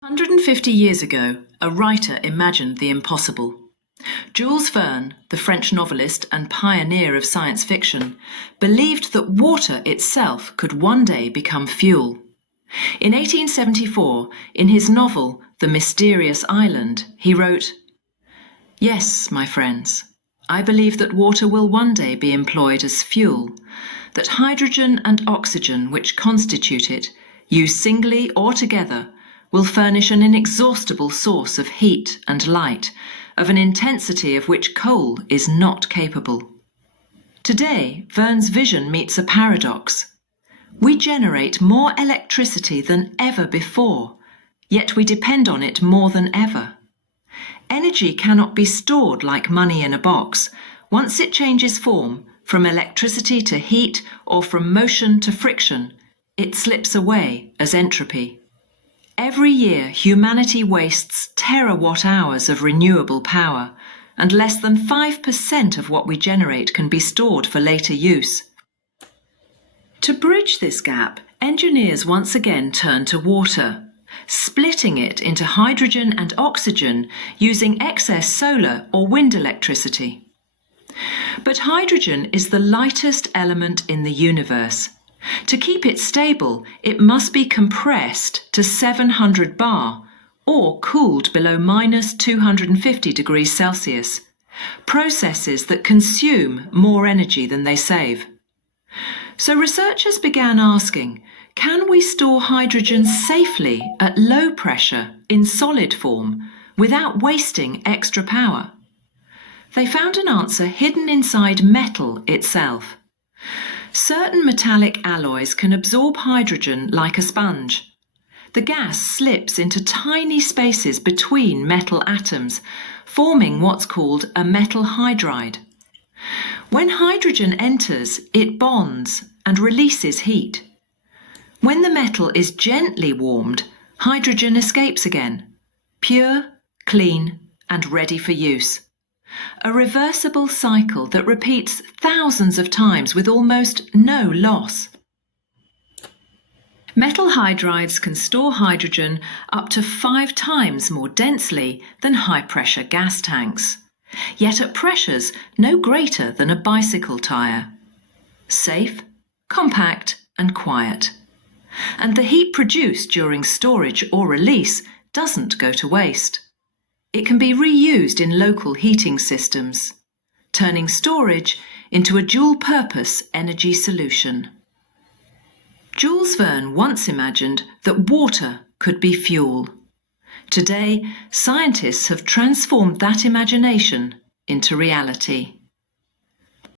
150 years ago, a writer imagined the impossible. Jules Verne, the French novelist and pioneer of science fiction, believed that water itself could one day become fuel. In 1874, in his novel The Mysterious Island, he wrote, "Yes, my friends, I believe that water will one day be employed as fuel, that hydrogen and oxygen which constitute it, used singly or together, will furnish an inexhaustible source of heat and light, of an intensity of which coal is not capable." Today, Verne's vision meets a paradox. We generate more electricity than ever before, yet we depend on it more than ever. Energy cannot be stored like money in a box. Once it changes form, from electricity to heat or from motion to friction, it slips away as entropy. Every year, humanity wastes terawatt-hours of renewable power, and less than 5% of what we generate can be stored for later use. To bridge this gap, engineers once again turn to water, splitting it into hydrogen and oxygen using excess solar or wind electricity. But hydrogen is the lightest element in the universe. To keep it stable, it must be compressed to 700 bar or cooled below minus 250 degrees Celsius, processes that consume more energy than they save. So researchers began asking, can we store hydrogen safely at low pressure in solid form without wasting extra power? They found an answer hidden inside metal itself. Certain metallic alloys can absorb hydrogen like a sponge. The gas slips into tiny spaces between metal atoms, forming what's called a metal hydride. When hydrogen enters, it bonds and releases heat. When the metal is gently warmed, hydrogen escapes again, pure, clean, and ready for use. A reversible cycle that repeats thousands of times with almost no loss. Metal hydrides can store hydrogen up to 5 times more densely than high-pressure gas tanks, yet at pressures no greater than a bicycle tyre. Safe, compact and quiet. And the heat produced during storage or release doesn't go to waste. It can be reused in local heating systems, turning storage into a dual-purpose energy solution. Jules Verne once imagined that water could be fuel. Today, scientists have transformed that imagination into reality.